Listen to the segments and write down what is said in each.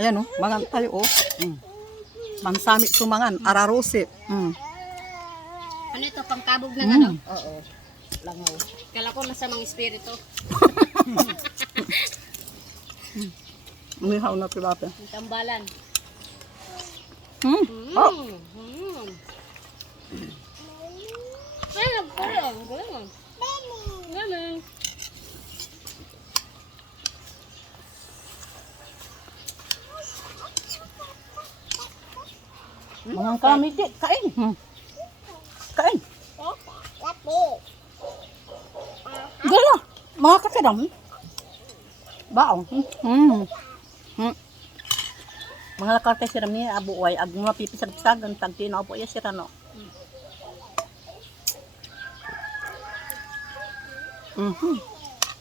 Ayan, oh. Mangan tayo, oh. Mansami sumangan. Ararusi. Ano ito, pangkabog ng ano? Oo. Langaw. Kala ko nasa mga espiritu. Umihaw na tilapia. Ang tambalan. Oh. Ay, nagkulong. Kulong. Galing. Mga kamiti, kain. Kain. Gala, mga kakadam. Baong. Mga lakarte siram niya, abuway, ag mga pipisag-pisagan, tagti na po iya sirano.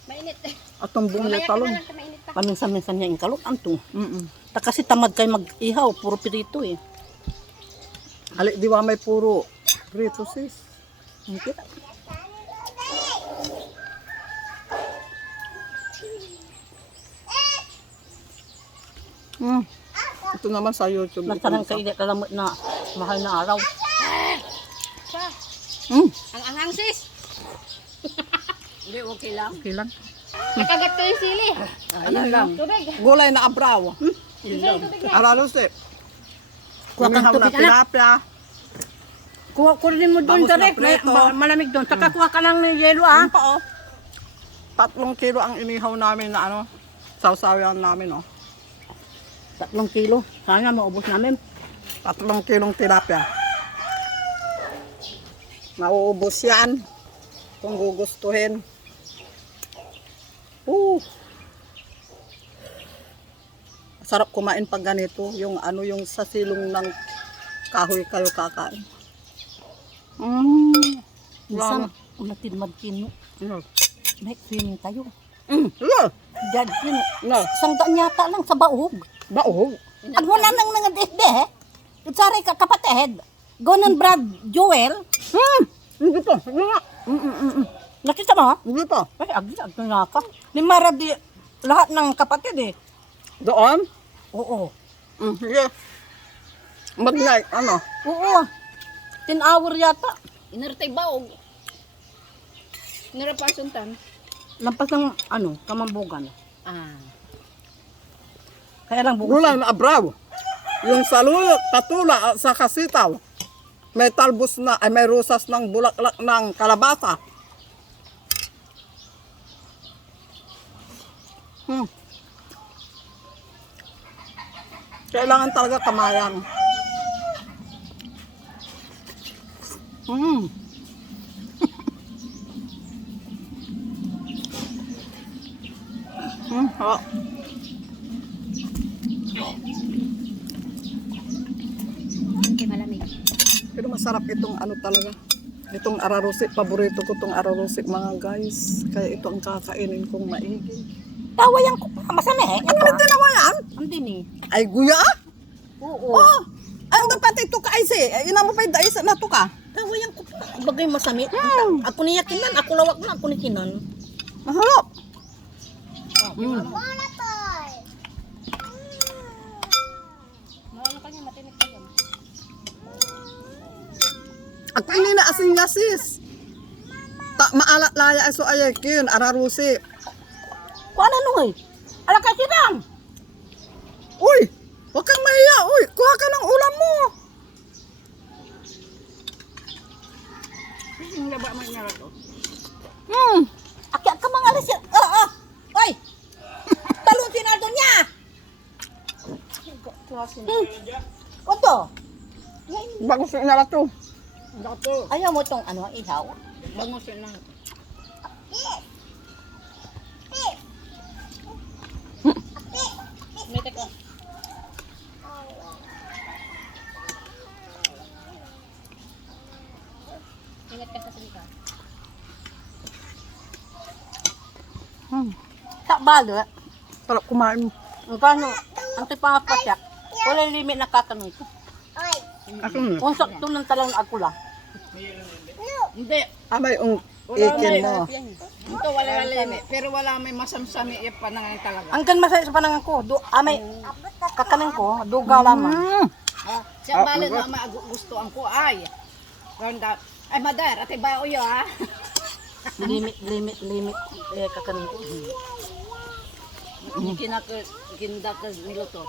Mainit. Atong buong Mamaya ka talon. na lang, mainit pa. Paminsan-minsan niya yung kalot, anto. Ta kasi tamad kayo mag-ihaw, puro pirito eh. Ali, di ba may puro prito, sis? Ang kita. Ito naman sa YouTube. Nasarang kayo kalamot na mahal na araw. Pa. Ang anghang sis. Hindi, okay lang. Okay lang. Nakagat ko yung sili. Ano lang? Tubig. Gulay na abraw. Tubig na. Ararusi. Kuha kang Umihaw na tubig, anak. tilapia. Kunin mo doon Bangus na direct, preto. malamig doon. Saka kuha ka lang ng yelo ah. Ano pa, oh. 3 kilo ang inihaw namin na ano. Sausawan namin, oh. 3 kilo. Sana maubos namin. 3 kilong tilapia. Mauubos yan. Kung gugustuhin. Sarap kumain pag ganito. Yung ano, yung sa silong ng kahoy kayo kakain. Minsan, unatin magkino. May swimming tayo. Hello. Diyan, kino. No. Sangga yata lang sa baog. Baog. Ang muna nang nangadihde, kutsari ka kapatid. Gonon Brad Joel. Hindi pa. Hindi nga. Nakita mo? Hindi pa. Ay, ag na ka. Ni Mara di lahat ng kapatid eh. Doon? Oo. Sige. Mag-night, ano? Oo. 10 hour yata. Inartay baog. Narapasuntan. Lampas ng ano, kamambugan. Ah. Kaya lang bukas. Gulay na abraw. Yung saluyot, patula, at sa kasitaw. May talbos na, ay may rusas ng bulaklak ng kalabasa. Kailangan talaga kamayan. Oh. Hindi malamig. Pero masarap itong ano talaga. Itong ararusi, paborito ko itong ararusi mga guys. Kaya ito ang kakainin kong maigi. Tawayan ko pa. Masama eh. Ano ba tinawa yan? Hindi ni. Ay guya? Oo. Oh! Ay dapat ito ka isi. Ina mo pa yung daisa na to ka. Tawayan ko pa. Bagay masami. Ako niya kinan. Ako lawak na. Ako ni kinan. Maharap. Ano kanya matinik ka yan? Ako ini na asin nga sis. Maalat laya ay so ayay kin, ararusi. Kung ano nung eh. Ala ka kinam. Uy! Huwag kang mahiya. Uy! Kuha ka ng ulam mo. Akya ka mga alas yan. Oy! Talon sinado niya. Oto. Bagus yung nala to. Ayaw mo itong ano, ihaw. Bangus yun lang. May teka. Ingat ka sa salita. Takbalo. Sarap kumain mo. Ang paano, ang tipang pasyak. Wala limit na kakanong ito. Akin Kung sakto ng talang agula. Hindi. Abay, ikin mo. Ito wala limit. Pero wala may masamsami pa na ngayon talaga. Hanggang masaya sa panangan ko. Amay, kakanin ko, duga lamang. Siya balik na magustuhan ko ay. Ronda. Ay, madar. Ate ba uyo ha? Limit, kakanin ko. Ginda ka niluto.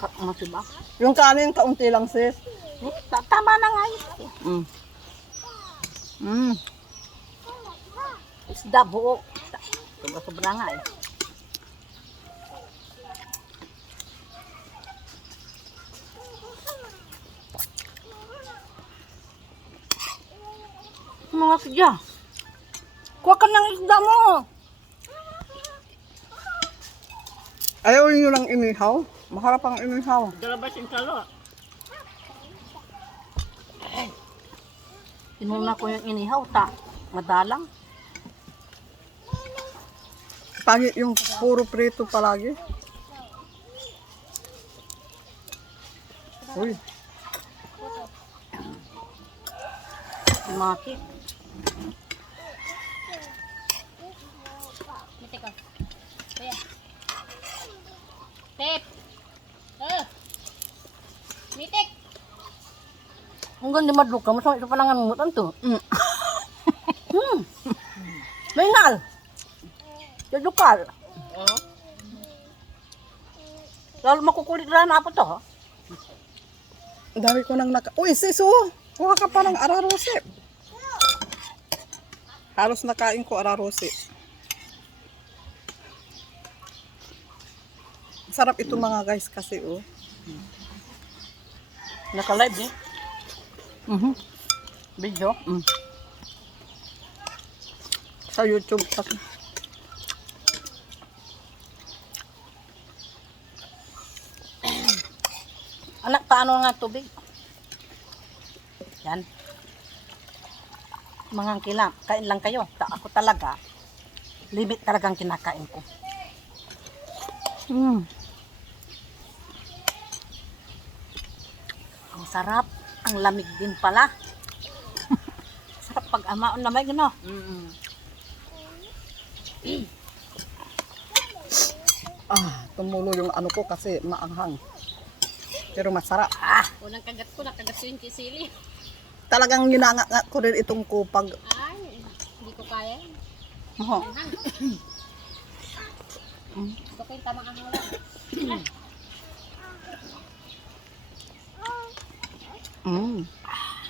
Ano ba? Yung kanin, kaunti lang sis. Tama na nga yun. Mm. Mm. Isda buo. Sobra nga eh. Mga sadya. Kuha ka ng isda mo. Ayaw nyo lang inihaw. Maharap ang inihaw. Dalabas yung salo. Inuna ko yung inihaw, madalang. Pangit yung puro prito palagi. Uy. Maki. Miti ko. Kuya. Tip. Mitik. Hanggang di madlok ka, masama ito palangan mo to. Mm. May ngal. Jadukal. Lalo makukulit na apa to, ha? Ang dami ko nang Uy, sis, oh. Kuha ka pa ng ararosi. Halos nakain ko ararosi. Sarap ito mga guys kasi, oh. Naka-live eh. Video. Sa YouTube kasi. Anak, paano nga tubig? Yan. Mga kilam, kain lang kayo. Ako talaga, limit talagang kinakain ko. Ang sarap. Ang lamig din pala. Sarap pag amaon lamig, no? Tumulo yung ano ko kasi maanghang. Pero masarap. Unang kagat ko, nakagat ko yung kisili. Talagang ginangat ko rin itong kupag. Ay, hindi ko kaya. Oh. Gusto ko yung tamang angalan.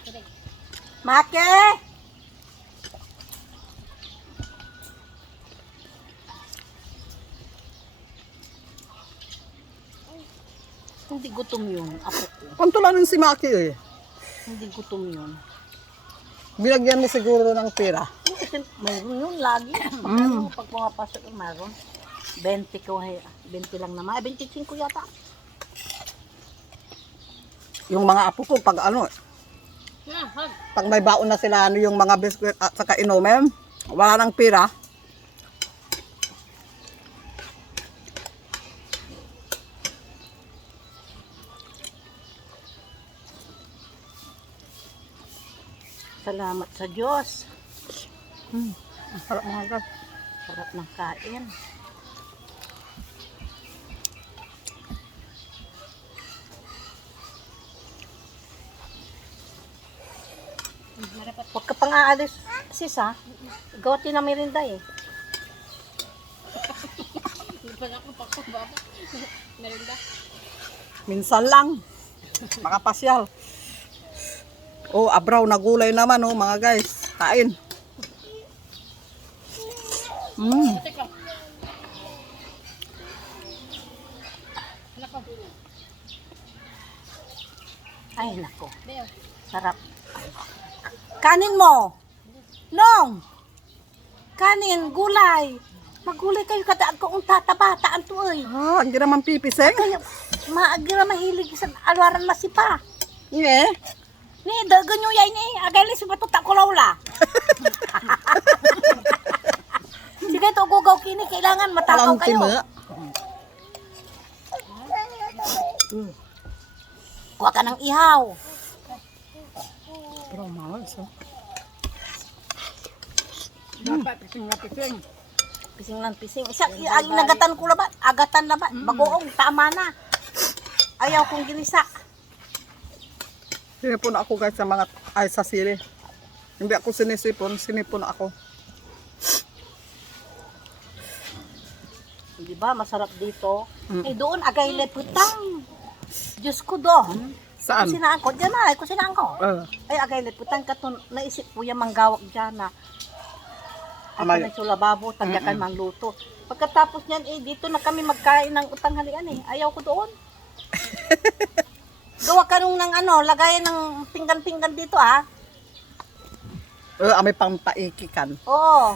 Tubig. Make! Hindi gutom yun. Apo ko. Pantulanin si Maki eh. Hindi gutom yun. Binagyan mo siguro ng pera. Kasi mayroon yun lagi. Pag pumapasok yung mayroon. 20 ko, 20 lang naman. 25 yata. Yung mga apo ko pag ano, Hag. pag may baon na sila ano yung mga biskwit at saka inumin, wala nang pera. Salamat sa Diyos. Ang sarap mga guys. Sarap ng kain. Huwag ka pang aalis, sis ha. Gawati na merinda eh. Hindi pa ako pakababa. Merinda. Minsan lang. Makapasyal. Oh, abraw na gulay naman oh mga guys. Kain. Mitik ko. Anak ko. Ay nako, Deo. sarap. Kanin mo. Long. Kanin, gulay. Magulay kayo kadaan ko ang tatabataan to eh. Hindi naman pipiseng. Kaya maagira mahilig sa alwaran masipa. Yeah. Ni dagan nyo yan eh. Agali si batuta ko lawla. Sige to gugaw kini. Kailangan matakaw Alam kayo. Kuha ka ng ihaw. Pero malas oh. Dapat pising na pising. Pising ng pising. Ay, nagatan ko labat. Agatan labat. Bagoong, tama na. Ayaw kong ginisa. Sinipon ako guys sa mga, ay sa sili. Hindi ako sinipon ako. Di ba, masarap dito. Eh, doon, agay leputang. Diyos ko doon. Saan? Kusinaan ko. Diyan na, kusinaan ko. Ah. Ay, agay leputang katon. Naisip po yung manggawak dyan na. Ako Amay. na sa lababo, tagyakan mangluto. Pagkatapos niyan, eh, dito na kami magkain ng utang halian eh. Ayaw ko doon. Gawa ka nung ng ano, lagayan ng pinggan-pinggan dito ah. May pampaikikan. Oo.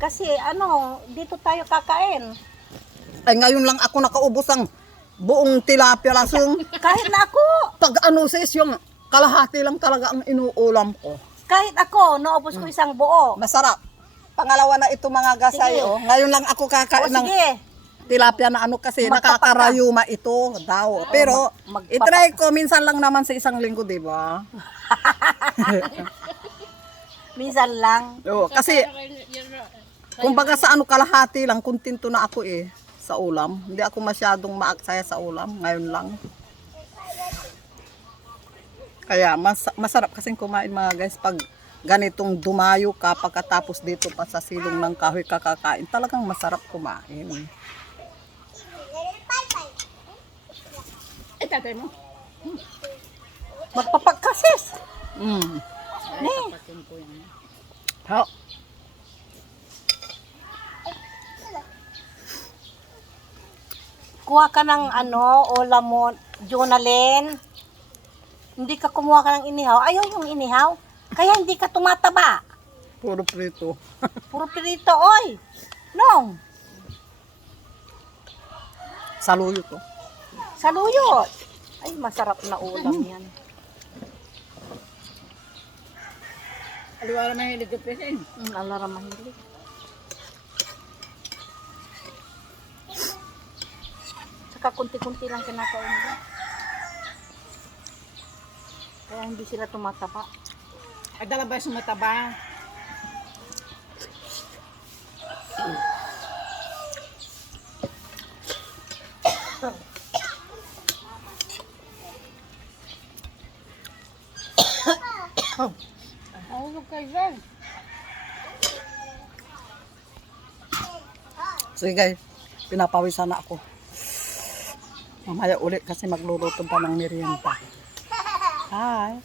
Kasi ano, dito tayo kakain. Ay ngayon lang ako nakaubos ang buong tilapia lasong. Kahit na ako. Pag ano sis, yung kalahati lang talaga ang inuulam ko. Kahit ako, naubos ko isang buo. Masarap. Pangalawa na ito mga gasay. Sige. Oh. Ngayon lang ako O kakain ng sige. tilapia na ano kasi nakakarayuma ito daw. Pero itry ko minsan lang naman sa isang linggo, di ba? Minsan lang. Oo, kasi kumbaga sa ano kalahati lang, kontento na ako eh sa ulam. Hindi ako masyadong maaksaya sa ulam, ngayon lang. Kaya masarap kasing kumain mga guys pag ganitong dumayo ka pagkatapos dito pa sa silong ng kahoy kakakain. Talagang masarap kumain. Tatay mo. Magpapagkasis. Ne. Ha? Kuha ka ng ano, ulam mo, Jonalyn. Hindi ka kumuha ka ng inihaw. Ayaw yung inihaw. Kaya hindi ka tumataba. Puro prito. Puro pirito, oy. Nong, Saluyo to. saluyot. Ay, masarap na ulam yan. Aliwala mahilig ka pesin. Alara mahilig. Saka kunti-kunti lang kinakain nila. Kaya hindi sila tumataba. Ay, dala ba sumataba? Mahulog kayo dyan. Sige guys, pinapawisan na ako. Mamaya ulit kasi magluluto pa ng merienda. Hi.